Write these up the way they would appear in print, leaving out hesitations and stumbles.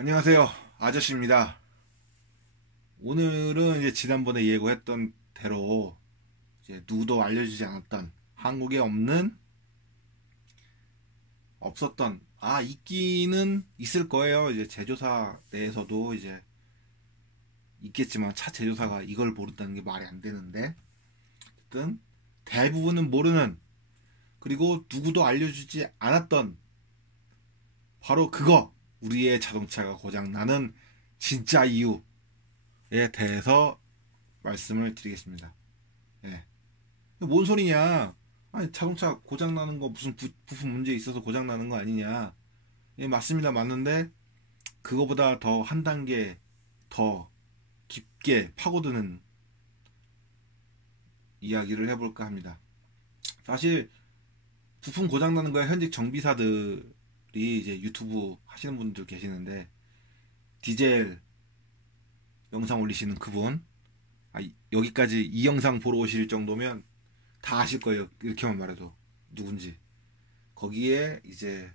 안녕하세요. 아저씨입니다. 오늘은 이제 지난번에 예고했던 대로 이제 누구도 알려주지 않았던 한국에 없었던, 있기는 있을 거예요. 이제 제조사 내에서도 이제 있겠지만 차 제조사가 이걸 모른다는 게 말이 안 되는데, 어쨌든 대부분은 모르는, 그리고 누구도 알려주지 않았던 바로 그거, 우리의 자동차가 고장나는 진짜 이유에 대해서 말씀을 드리겠습니다. 예. 뭔 소리냐? 아니, 자동차 고장 나는 거 무슨 부품 문제 있어서 고장 나는 거 아니냐? 예, 맞습니다. 맞는데 그거보다 더 한 단계 더 깊게 파고드는 이야기를 해볼까 합니다. 사실 부품 고장 나는 거에 현직 정비사들이 이제 유튜브 하시는 분들 계시는데 디젤 영상 올리시는 그분, 여기까지 이 영상 보러 오실 정도면 다 아실 거예요. 이렇게만 말해도 누군지. 거기에 이제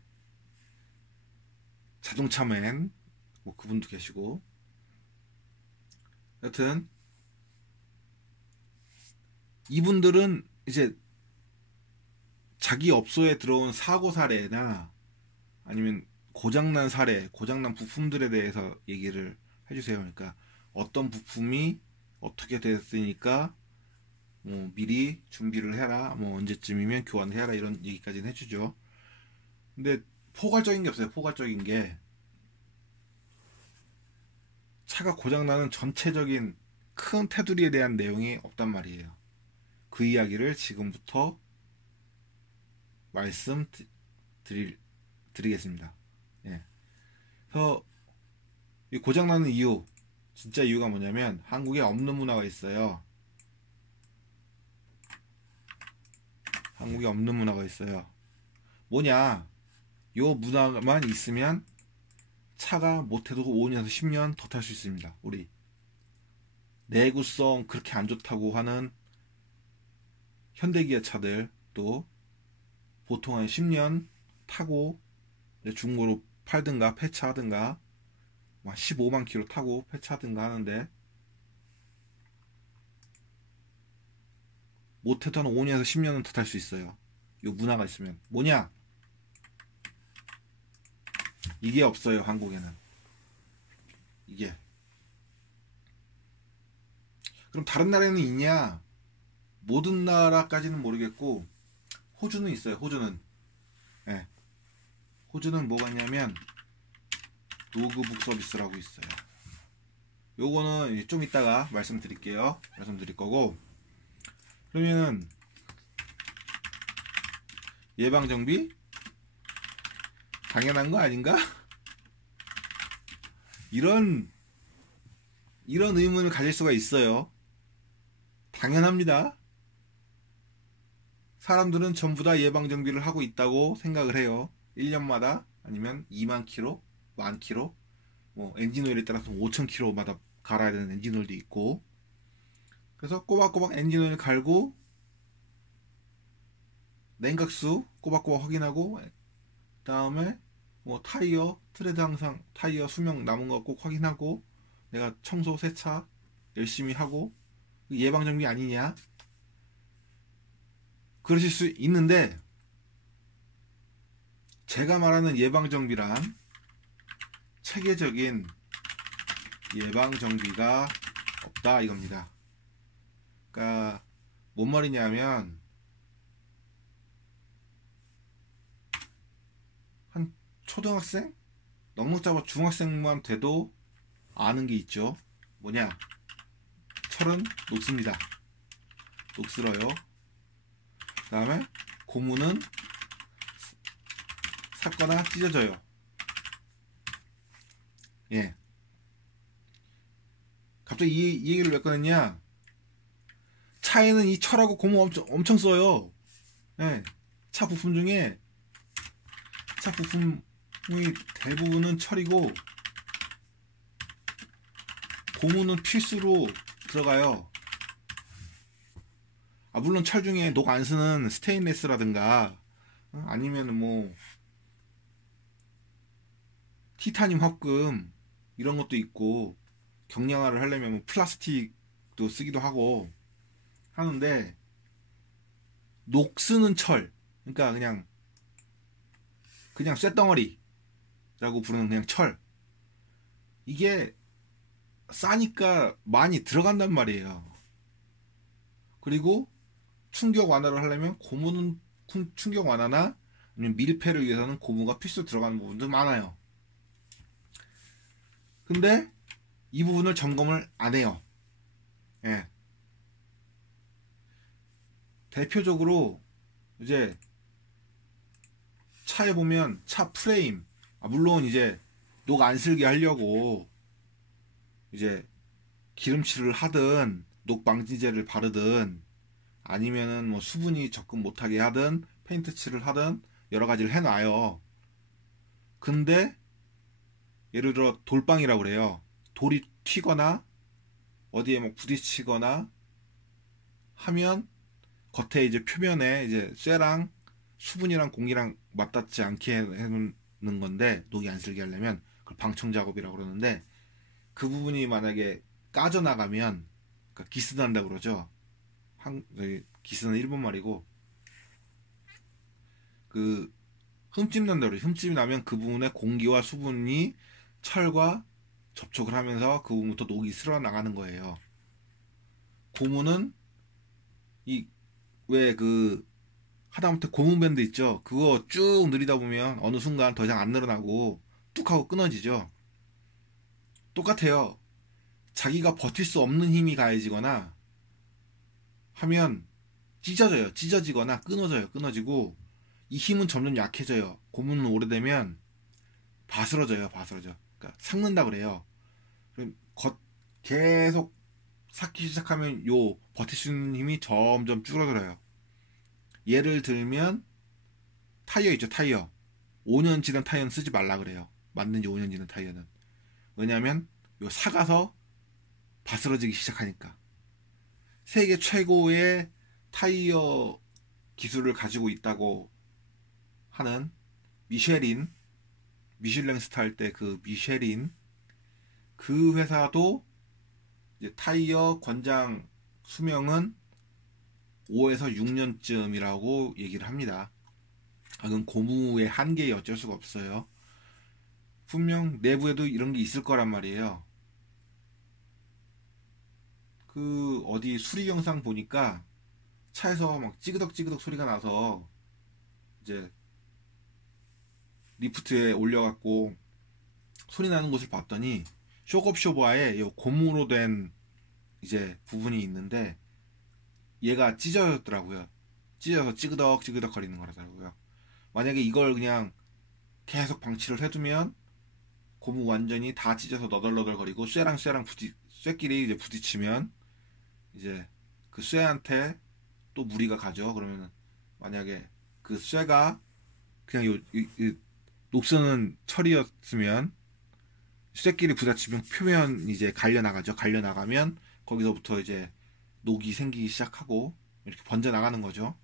자동차맨 뭐 그분도 계시고, 여튼 이분들은 이제 자기 업소에 들어온 사고 사례나 아니면 고장난 사례, 고장난 부품들에 대해서 얘기를 해주세요. 그러니까 어떤 부품이 어떻게 됐으니까 뭐 미리 준비를 해라, 뭐 언제쯤이면 교환해라, 이런 얘기까지는 해주죠. 근데 포괄적인 게 없어요. 포괄적인 게 차가 고장나는 전체적인 큰 테두리에 대한 내용이 없단 말이에요. 그 이야기를 지금부터 말씀드리겠습니다. 예. 그래서 이 고장나는 이유, 진짜 이유가 뭐냐면 한국에 없는 문화가 있어요. 한국에 없는 문화가 있어요. 뭐냐? 요 문화만 있으면 차가 못해도 5년에서 10년 더 탈 수 있습니다. 우리 내구성 그렇게 안 좋다고 하는 현대기아 차들도 보통 한 10년 타고 중고로 팔든가 폐차하든가 15만 킬로 타고 폐차하든가 하는데, 못해도 한 5년에서 10년은 더 탈 수 있어요. 요 문화가 있으면. 뭐냐? 이게 없어요. 한국에는. 이게. 그럼 다른 나라에는 있냐? 모든 나라까지는 모르겠고 호주는 있어요. 호주는. 네. 호주는 뭐가 있냐면 로그북 서비스라고 있어요. 요거는 좀 이따가 말씀드릴 거고, 그러면은 예방정비? 당연한 거 아닌가? 이런 의문을 가질 수가 있어요. 당연합니다. 사람들은 전부 다 예방정비를 하고 있다고 생각을 해요. 1년마다 아니면 2만 킬로, 만 킬로, 뭐 엔진오일에 따라서 5천 킬로마다 갈아야 되는 엔진오일도 있고, 그래서 꼬박꼬박 엔진오일 갈고 냉각수 꼬박꼬박 확인하고, 다음에 뭐 타이어 트레드, 항상 타이어 수명 남은 거 꼭 확인하고, 내가 청소 세차 열심히 하고, 예방정비 아니냐? 그러실 수 있는데, 제가 말하는 예방정비란 체계적인 예방정비가 없다 이겁니다. 그러니까 뭔 말이냐면, 한 초등학생? 넉넉 잡아 중학생만 돼도 아는 게 있죠. 뭐냐? 철은 녹습니다. 녹슬어요. 그 다음에 고무는 삭거나 찢어져요. 예. 갑자기 이 얘기를 왜 꺼냈냐? 차에는 이 철하고 고무 엄청 써요. 예. 차 부품이 대부분은 철이고 고무는 필수로 들어가요. 물론 철 중에 녹 안 쓰는 스테인레스라든가 아니면 뭐 티타늄 합금 이런 것도 있고, 경량화를 하려면 뭐 플라스틱도 쓰기도 하고 하는데, 녹스는 철, 그러니까 그냥 쇳덩어리라고 부르는 그냥 철, 이게 싸니까 많이 들어간단 말이에요. 그리고 충격 완화를 하려면 고무는 충격 완화나 아니면 밀폐를 위해서는 고무가 필수 들어가는 부분도 많아요. 근데 이 부분을 점검을 안 해요. 예. 대표적으로 이제 차에 보면 차 프레임, 물론 이제 녹 안 슬게 하려고 이제 기름칠을 하든 녹 방지제를 바르든 아니면은 뭐 수분이 접근 못하게 하든 페인트 칠을 하든 여러 가지를 해놔요. 근데 예를 들어 돌방이라고 그래요. 돌이 튀거나 어디에 뭐 부딪히거나 하면 겉에 이제 표면에 이제 쇠랑 수분이랑 공기랑 맞닿지 않게 해놓는 건데, 녹이 안 슬게 하려면 그걸 방청 작업이라고 그러는데, 그 부분이 만약에 까져 나가면, 그러니까 기스난다고 그러죠. 기스는 일본 말이고, 그 흠집 난다고 그러죠. 흠집이 나면 그 부분에 공기와 수분이 철과 접촉을 하면서 그 부분부터 녹이 쓸어 나가는 거예요. 고무는 이 왜 그 하다못해 고무 밴드 있죠. 그거 쭉 늘리다 보면 어느 순간 더 이상 안 늘어나고 뚝 하고 끊어지죠. 똑같아요. 자기가 버틸 수 없는 힘이 가해지거나 하면 찢어져요. 찢어지거나 끊어져요. 끊어지고 이 힘은 점점 약해져요. 고무는 오래되면 바스러져요. 바스러져. 그러니까 삭는다 그래요. 그럼 계속 삭기 시작하면 요 버틸 수 있는 힘이 점점 줄어들어요. 예를 들면 타이어 있죠. 타이어. 5년 지난 타이어는 쓰지 말라 그래요. 만든 지 5년 지난 타이어는. 왜냐하면 요 사가서 바스러지기 시작하니까. 세계 최고의 타이어 기술을 가지고 있다고 하는 미슐랭 스타 할 때 그 미쉐린, 그 회사도 이제 타이어 권장 수명은 5에서 6년쯤이라고 얘기를 합니다. 그건 고무의 한계에 어쩔 수가 없어요. 분명 내부에도 이런 게 있을 거란 말이에요. 그 어디 수리 영상 보니까 차에서 막 찌그덕 소리가 나서 이제 리프트에 올려갖고 소리 나는 곳을 봤더니 쇼크옵쇼버에 고무로 된 이제 부분이 있는데 얘가 찢어졌더라고요. 찢어서 찌그덕 거리는 거라더라고요. 만약에 이걸 그냥 계속 방치를 해두면 고무 완전히 다 찢어서 너덜너덜거리고 쇠랑 쇠끼리 이제 부딪히면 이제 그 쇠한테 또 무리가 가죠. 그러면 만약에 그 쇠가 그냥 녹슨은 철이었으면 쇠끼리 부딪히면 표면 이제 갈려 나가죠. 갈려 나가면 거기서부터 이제 녹이 생기기 시작하고 이렇게 번져 나가는 거죠.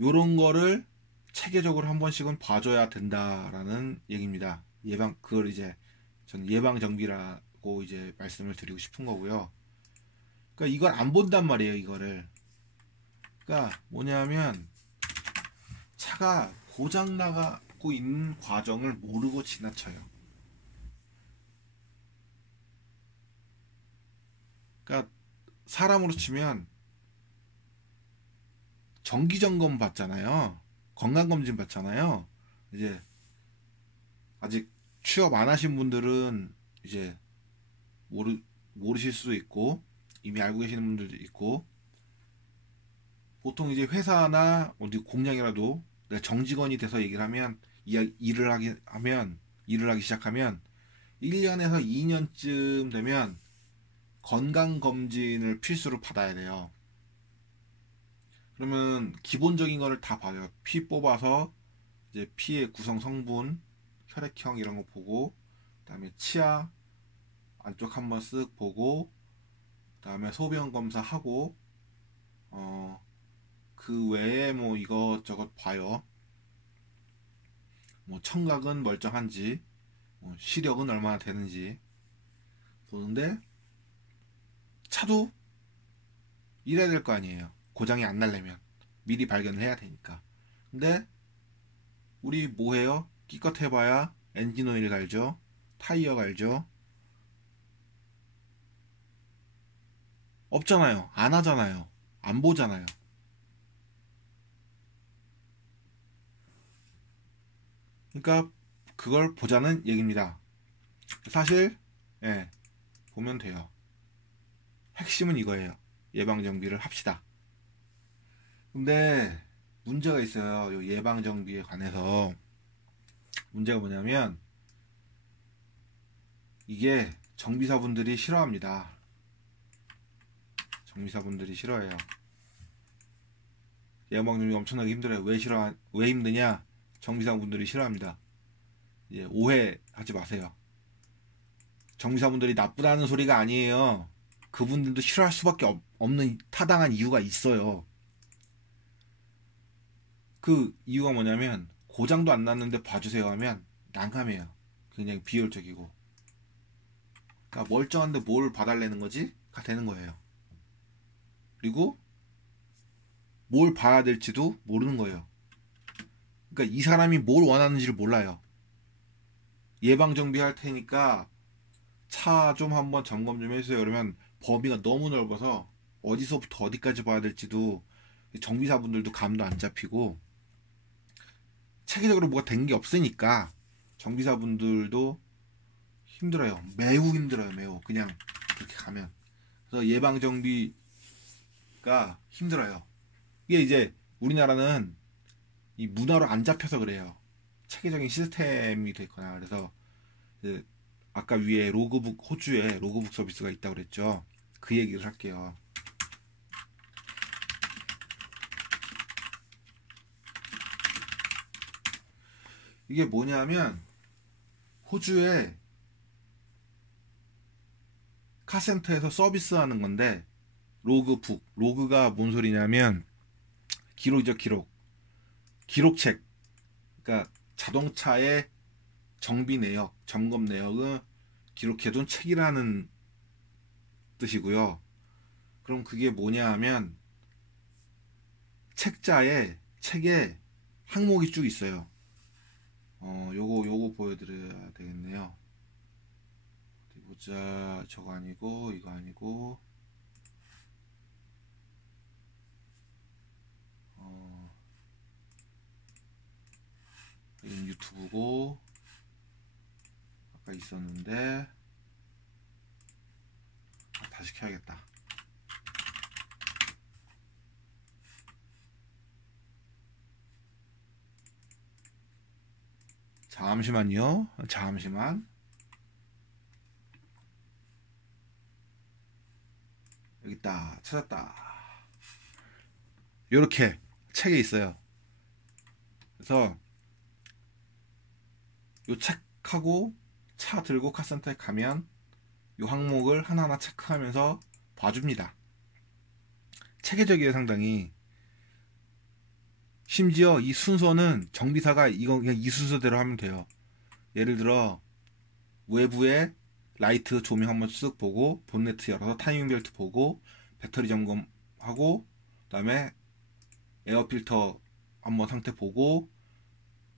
요런 거를 체계적으로 한 번씩은 봐줘야 된다라는 얘기입니다. 그걸 이제 전 예방 정비라고 이제 말씀을 드리고 싶은 거고요. 그러니까 이걸 안 본단 말이에요, 이거를. 그러니까 뭐냐면 차가 고장 나가고 있는 과정을 모르고 지나쳐요. 그러니까 사람으로 치면 정기 점검 받잖아요. 건강 검진 받잖아요. 이제 아직 취업 안 하신 분들은 이제 모르실 수도 있고 이미 알고 계시는 분들도 있고, 보통 이제 회사나 어디 공장이라도 내가 정직원이 돼서 얘기를 하면 일을 하기 시작하면 1년에서 2년쯤 되면 건강 검진을 필수로 받아야 돼요. 그러면 기본적인 거를 다 봐요. 피 뽑아서 이제 피의 구성 성분, 혈액형 이런 거 보고, 그다음에 치아 안쪽 한번 쓱 보고, 그다음에 소변 검사하고, 그 외에 뭐 이것저것 봐요. 뭐 청각은 멀쩡한지, 시력은 얼마나 되는지 보는데, 차도 이래야 될 거 아니에요. 고장이 안 날려면 미리 발견을 해야 되니까. 근데 우리 뭐 해요? 기껏 해봐야 엔진 오일 갈죠, 타이어 갈죠. 없잖아요. 안 하잖아요. 안 보잖아요. 그러니까 그걸 보자는 얘기입니다. 사실 예, 보면 돼요. 핵심은 이거예요. 예방정비를 합시다. 근데 문제가 있어요. 요 예방정비에 관해서. 문제가 뭐냐면 이게 정비사분들이 싫어합니다. 정비사분들이 싫어해요. 예방정비 엄청나게 힘들어요. 왜 힘드냐? 정비사분들이 싫어합니다. 예, 오해하지 마세요. 정비사분들이 나쁘다는 소리가 아니에요. 그분들도 싫어할 수밖에 없는 타당한 이유가 있어요. 그 이유가 뭐냐면 고장도 안 났는데 봐주세요 하면 난감해요. 그냥 비효율적이고. 그러니까 멀쩡한데 뭘 봐달라는 거지? 가 되는 거예요. 그리고 뭘 봐야 될지도 모르는 거예요. 그러니까 이 사람이 뭘 원하는지를 몰라요. 예방정비 할 테니까 차 좀 한번 점검 좀 해주세요. 그러면 범위가 너무 넓어서 어디서부터 어디까지 봐야 될지도 정비사분들도 감도 안 잡히고, 체계적으로 뭐가 된 게 없으니까 정비사분들도 힘들어요. 매우 힘들어요. 매우. 그냥 그렇게 가면. 그래서 예방정비가 힘들어요. 이게 이제 우리나라는 이 문화로 안 잡혀서 그래요. 체계적인 시스템이 됐거나. 그래서 그 아까 위에 로그북, 호주에 로그북 서비스가 있다고 그랬죠. 그 얘기를 할게요. 이게 뭐냐면 호주에 카센터에서 서비스하는 건데, 로그북, 로그가 뭔 소리냐면 기록이죠. 기록책. 그러니까 자동차의 정비 내역, 점검 내역을 기록해둔 책이라는 뜻이고요. 그럼 그게 뭐냐 하면 책에 항목이 쭉 있어요. 요거 보여드려야 되겠네요. 어디 보자. 저거 아니고 이거 아니고, 이건 유튜브고 아까 있었는데, 다시 켜야겠다. 잠시만요. 잠시만. 여기 있다. 찾았다. 요렇게 책에 있어요. 그래서 요 책하고 차 들고 카센터에 가면 요 항목을 하나하나 체크하면서 봐줍니다. 체계적이에요, 상당히. 심지어 이 순서는 정비사가 이거 그냥 이 순서대로 하면 돼요. 예를 들어 외부에 라이트 조명 한번 쓱 보고, 본네트 열어서 타이밍 벨트 보고, 배터리 점검하고, 그 다음에 에어 필터 한번 상태 보고,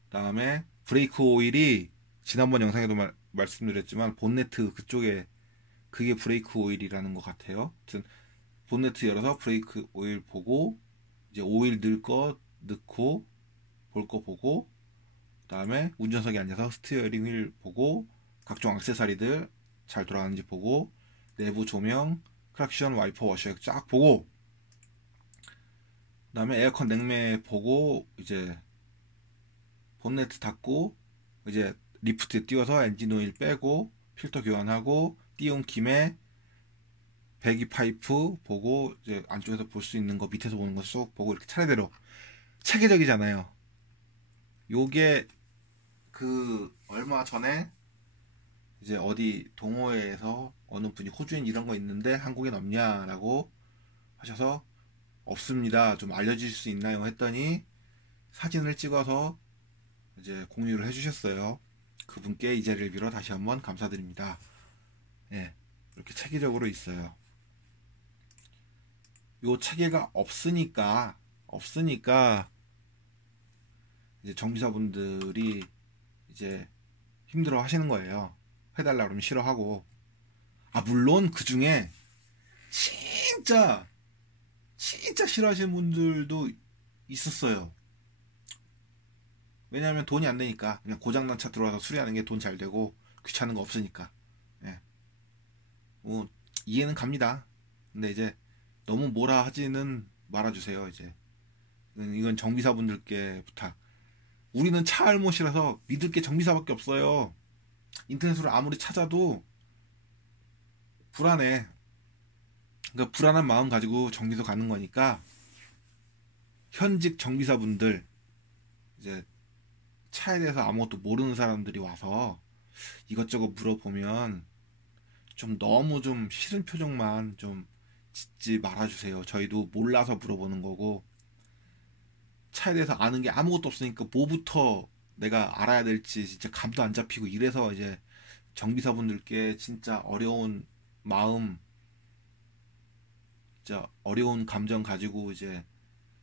그 다음에 브레이크 오일이 지난번 영상에도 말씀드렸지만 본네트 그쪽에 그게 브레이크 오일이라는 것 같아요. 아무튼 본네트 열어서 브레이크 오일 보고, 이제 오일 넣을 거 넣고, 볼 거 보고, 그 다음에 운전석에 앉아서 스티어링 휠 보고, 각종 액세서리들 잘 돌아가는지 보고, 내부 조명, 크락션, 와이퍼, 워셔액 쫙 보고, 그 다음에 에어컨 냉매 보고, 이제 본네트 닫고, 이제 리프트에 띄워서 엔진 오일 빼고 필터 교환하고, 띄운 김에 배기 파이프 보고, 이제 안쪽에서 볼 수 있는 거 밑에서 보는 거 쏙 보고, 이렇게 차례대로. 체계적이잖아요. 요게 얼마 전에 이제 어디 동호회에서 어느 분이 호주엔 이런 거 있는데 한국엔 없냐라고 하셔서 없습니다. 좀 알려주실 수 있나요? 했더니 사진을 찍어서 이제 공유를 해주셨어요. 그분께 이 자리를 빌어 다시 한번 감사드립니다. 예, 이렇게 체계적으로 있어요. 요 체계가 없으니까 이제 정비사분들이 이제 힘들어 하시는 거예요. 해달라 그러면 싫어하고. 아, 물론 그 중에 진짜 싫어하시는 분들도 있었어요. 왜냐하면 돈이 안 되니까. 그냥 고장난 차 들어와서 수리하는 게 돈 잘 되고 귀찮은 거 없으니까. 예. 뭐 이해는 갑니다. 근데 이제 너무 뭐라 하지는 말아주세요. 이제 이건 정비사분들께 부탁. 우리는 차 알못이라서 믿을 게 정비사밖에 없어요. 인터넷으로 아무리 찾아도 불안해. 그러니까 불안한 마음 가지고 정비소 가는 거니까 현직 정비사분들, 이제 차에 대해서 아무것도 모르는 사람들이 와서 이것저것 물어보면 좀 너무 좀 싫은 표정만 좀 짓지 말아주세요. 저희도 몰라서 물어보는 거고, 차에 대해서 아는 게 아무것도 없으니까 뭐부터 내가 알아야 될지 진짜 감도 안 잡히고, 이래서 이제 정비사분들께 진짜 어려운 마음, 진짜 어려운 감정 가지고 이제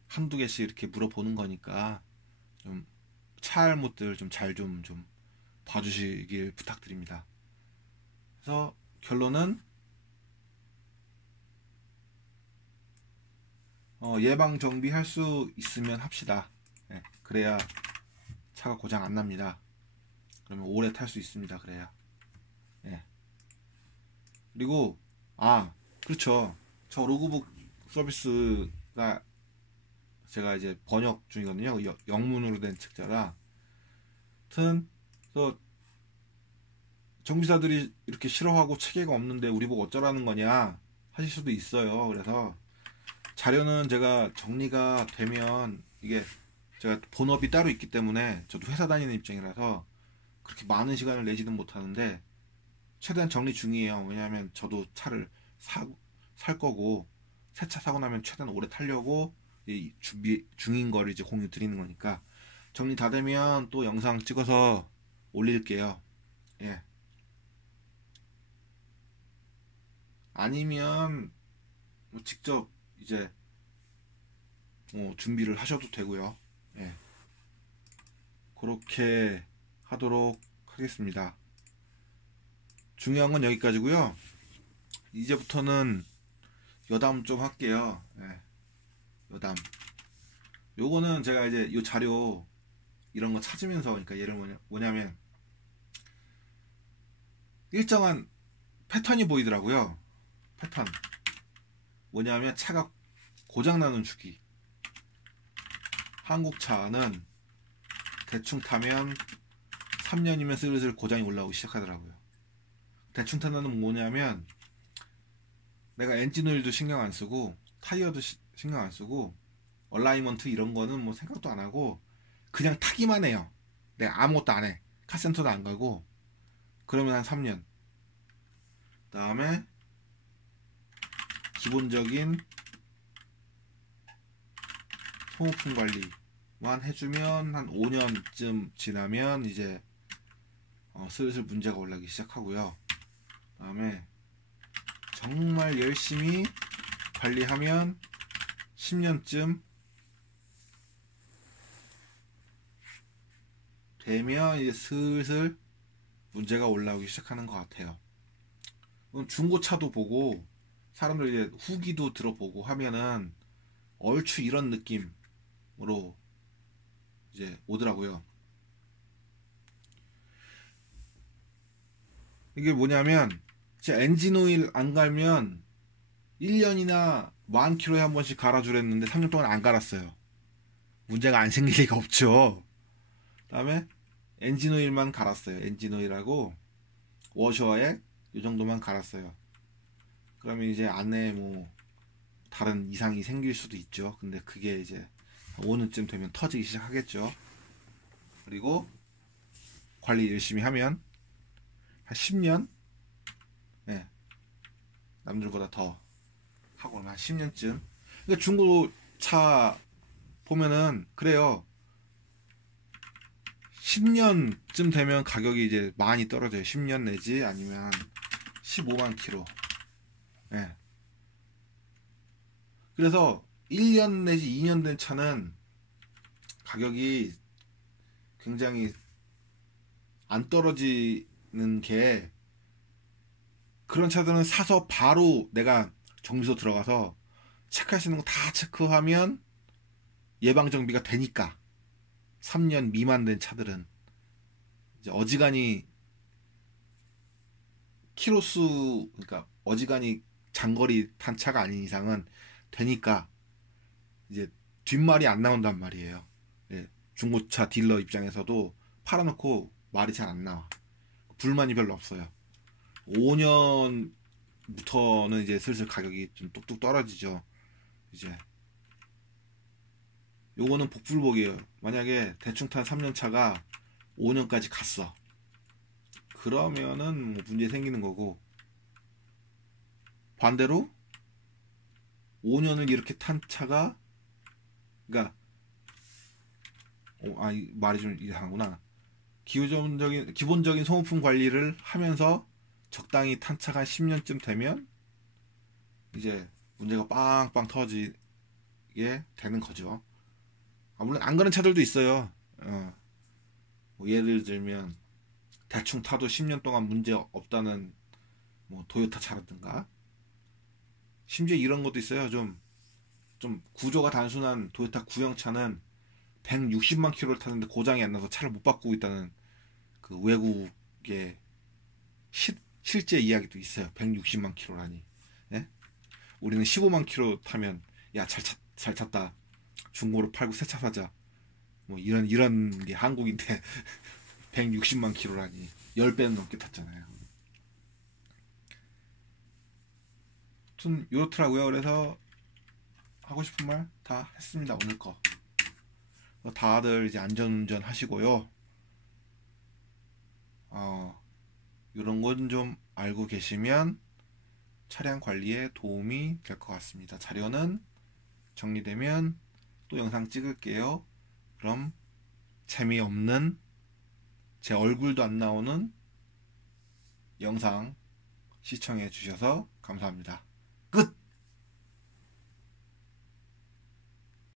한두 개씩 이렇게 물어보는 거니까 좀 차 알못들 좀 잘 좀 봐주시길 부탁드립니다. 그래서 결론은 예방 정비할 수 있으면 합시다. 예, 그래야 차가 고장 안 납니다. 그러면 오래 탈 수 있습니다. 그래야. 예. 그리고 그렇죠. 저 로그북 서비스가 제가 이제 번역 중이거든요. 영문으로 된 책자라. 하여튼 그래서 정비사들이 이렇게 싫어하고 체계가 없는데 우리 보고 어쩌라는 거냐 하실 수도 있어요. 그래서 자료는 제가 정리가 되면, 이게 제가 본업이 따로 있기 때문에 저도 회사 다니는 입장이라서 그렇게 많은 시간을 내지는 못하는데 최대한 정리 중이에요. 왜냐하면 저도 차를 살 거고, 새 차 사고 나면 최대한 오래 타려고 준비 중인 거를 이제 공유 드리는 거니까, 정리 다 되면 또 영상 찍어서 올릴게요. 예. 아니면 뭐 직접 이제 준비를 하셔도 되고요. 예. 그렇게 하도록 하겠습니다. 중요한 건 여기까지고요. 이제부터는 여담 좀 할게요. 예. 여담. 요거는 제가 이제 요 자료 이런 거 찾으면서, 그러니까 예를 뭐냐면 일정한 패턴이 보이더라고요. 패턴. 뭐냐면 차가 고장나는 주기. 한국 차는 대충 타면 3년이면 슬슬 고장이 올라오기 시작하더라고요. 대충 타는 뭐냐면 내가 엔진 오일도 신경 안 쓰고 타이어도 신경 안 쓰고 얼라이먼트 이런 거는 뭐 생각도 안 하고 그냥 타기만 해요. 내가 아무것도 안 해. 카센터도 안 가고. 그러면 한 3년. 다음에 기본적인 소모품 관리만 해주면 한 5년쯤 지나면 이제 슬슬 문제가 올라오기 시작하고요. 다음에 정말 열심히 관리하면 10년쯤 되면 이제 슬슬 문제가 올라오기 시작하는 것 같아요. 중고차도 보고 사람들 이제 후기도 들어보고 하면은 얼추 이런 느낌으로 이제 오더라고요. 이게 뭐냐면 진짜 엔진 오일 안 갈면 1년이나 10,000km에 한 번씩 갈아주랬는데 3년 동안 안 갈았어요. 문제가 안 생길 리가 없죠. 다음에 엔진 오일만 갈았어요. 엔진 오일하고 워셔액 이 정도만 갈았어요. 그러면 이제 안에 뭐 다른 이상이 생길 수도 있죠. 근데 그게 이제 오는쯤 되면 터지기 시작하겠죠. 그리고 관리 열심히 하면 한 10년, 네, 남들보다 더 하고 한 10년쯤. 그러니까 중고차 보면은 그래요. 10년쯤 되면 가격이 이제 많이 떨어져요. 10년 내지 아니면 15만 킬로. 예. 그래서 1년 내지 2년 된 차는 가격이 굉장히 안 떨어지는 게, 그런 차들은 사서 바로 내가 정비소 들어가서 체크할 수 있는 거 다 체크하면 예방정비가 되니까. 3년 미만 된 차들은 이제 어지간히 키로수, 그러니까 어지간히 장거리 탄 차가 아닌 이상은 되니까 이제 뒷말이 안 나온단 말이에요. 예, 중고차 딜러 입장에서도 팔아놓고 말이 잘 안 나와. 불만이 별로 없어요. 5년부터는 이제 슬슬 가격이 좀 뚝뚝 떨어지죠. 이제 요거는 복불복이에요. 만약에 대충 탄 3년 차가 5년까지 갔어. 그러면은 뭐 문제 생기는 거고, 반대로 5년을 이렇게 탄 차가, 그러니까 말이 좀 이상하구나. 기본적인 소모품 관리를 하면서 적당히 탄 차가 10년쯤 되면 이제 문제가 빵빵 터지게 되는 거죠. 물론 안 그런 차들도 있어요. 뭐 예를 들면 대충 타도 10년 동안 문제 없다는 뭐 도요타 차라든가, 심지어 이런 것도 있어요. 좀 구조가 단순한 도요타 구형차는 160만 킬로를 타는데 고장이 안 나서 차를 못 바꾸고 있다는 그 외국의 실제 이야기도 있어요. 160만 킬로라니. 예? 우리는 15만 킬로 타면 야, 잘 탔다. 중고로 팔고 새 차 사자. 뭐 이런 게 한국인데 160만 킬로라니. 10배는 넘게 탔잖아요. 좀 이렇더라고요. 그래서 하고 싶은 말 다 했습니다. 오늘 거. 다들 이제 안전운전 하시고요. 이런 건 좀 알고 계시면 차량 관리에 도움이 될 것 같습니다. 자료는 정리되면 또 영상 찍을게요. 그럼 재미없는, 제 얼굴도 안 나오는 영상 시청해 주셔서 감사합니다.